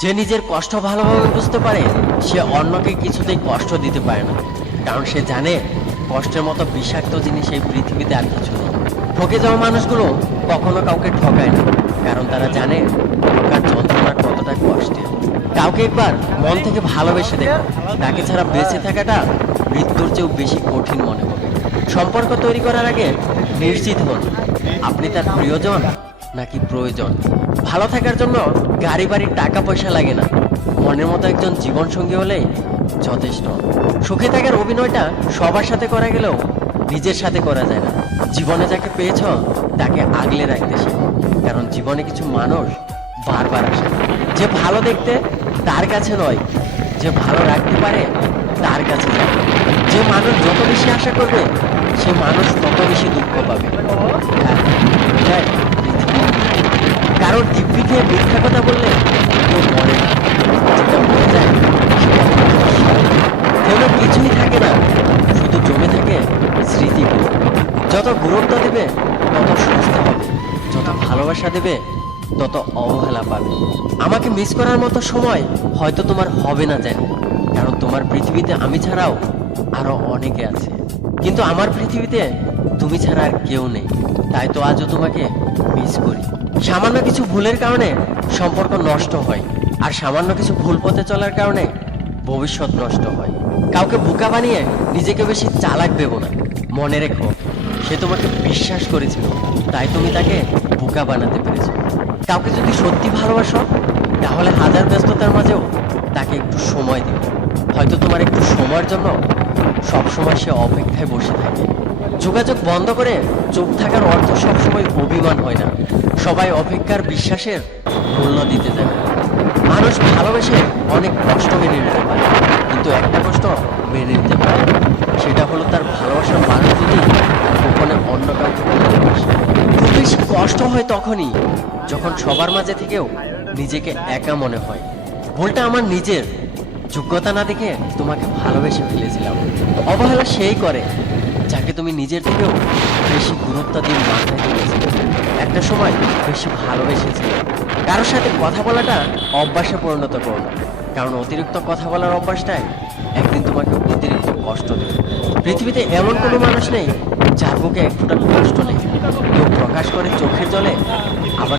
যে নিজের কষ্ট ভালোভাবে বুঝতে পারে সে অন্যকে কিছুতেই কষ্ট দিতে পারে না, কারণ সে জানে কষ্টের মতো বিষাক্ত জিনিস এই পৃথিবীতে আর কিছু নেই। ঠকে যাওয়া মানুষগুলো কখনো কাউকে ঠকায় না, কারণ তারা জানে ঠকার যন্ত্রণা কতটা কষ্টের। কাউকে একবার মন থেকে ভালোবেসে দেখো, তাকে ছাড়া বেঁচে থাকাটা মৃত্যুর চেয়েও বেশি কঠিন মনে হবে। সম্পর্ক তৈরি করার আগে নিশ্চিত হন আপনি তার প্রিয়জন নাকি প্রয়োজন। ভালো থাকার জন্য গাড়ি বাড়ি টাকা পয়সা লাগে না, মনের মতো একজন জীবন সঙ্গী হলেই যথেষ্ট। সুখে থাকার অভিনয়টা সবার সাথে করা গেলেও নিজের সাথে করা যায় না। জীবনে যাকে পেয়েছ তাকে আগলে রাখতে শেখো, কারণ জীবনে কিছু মানুষ বারবার আসে। যে ভালো দেখতে তার কাছে নয়, যে ভালো রাখতে পারে তার কাছে যাবে। যে মানুষ যত বেশি আশা করবে সে মানুষ তত বেশি দুঃখ পাবে। আর এটাই পৃথিবী। কারণ দিব্যি খেয়ে মিথ্যা কথা বললে কেউ মরে না, যেটা মরে যায় সেটা কেউ কিছুই থাকে না, শুধু জমে থাকে স্মৃতিগুলো। যত গুরুত্ব দেবে তত সুস্থ হবে, যত ভালোবাসা দেবে তত অবহেলা পাবে। আমাকে মিস করার মতো সময় হয়তো তোমার হবে না জানি, কারণ তোমার পৃথিবীতে আমি ছাড়াও আরো অনেকে আছে, কিন্তু আমার পৃথিবীতে তুমি ছাড়া আর কেউ নেই। তাই তো আজও তোমাকে মিস করি। সামান্য কিছু ভুলের কারণে সম্পর্ক নষ্ট হয়, আর সামান্য কিছু ভুল পথে চলার কারণে ভবিষ্যৎ নষ্ট হয়। কাউকে বোকা বানিয়ে নিজেকে বেশি চালাক ভেবো না। মনে রেখো, সে তোমাকে বিশ্বাস করেছিল, তাই তুমি তাকে বোকা বানাতে পেরেছো। কাউকে যদি সত্যি ভালোবাসো তাহলে হাজার ব্যস্ততার মাঝেও তাকে একটু সময় দিও। হয়তো তোমার একটু সময়ের জন্য সবসময় সে অপেক্ষায় বসে থাকে। যোগাযোগ বন্ধ করে চুপ থাকার অর্থ সবসময় অভিমান হয় না। সবাই অপেক্ষার বিশ্বাসের মূল্য দিতে জানে। মানুষ ভালোবেসে অনেক কষ্ট মেনে নিতে পারে, কিন্তু একটা কষ্ট মেনে নিতে পারে, সেটা হলো তার ভালোবাসার মানুষ যদি গোপনে অন্য কাউকে ভালোবাসে। খুব বেশি কষ্ট হয় তখনই যখন সবার মাঝে থেকেও নিজেকে একা মনে হয়। ভুলটা আমার নিজের, যোগ্যতা না দেখে তোমাকে ভালোবেসে ফেলেছিলাম। অবহেলা সেই করে যাকে তুমি নিজের থেকেও বেশি গুরুত্ব দিয়ে মাথায় তুলেছিলে। একটা সময় বেশি ভালোবেসেছিলে। কারোর সাথে কথা বলাটা অভ্যাসে পরিণত করো না, কারণ অতিরিক্ত কথা বলার অভ্যাসটাই একদিন তোমাকে অতিরিক্ত কষ্ট দেবে। পৃথিবীতে এমন কোনো মানুষ নেই যার বুকে এক ফোঁটা কষ্ট নেই। কেউ প্রকাশ করে চোখের জলে, আবার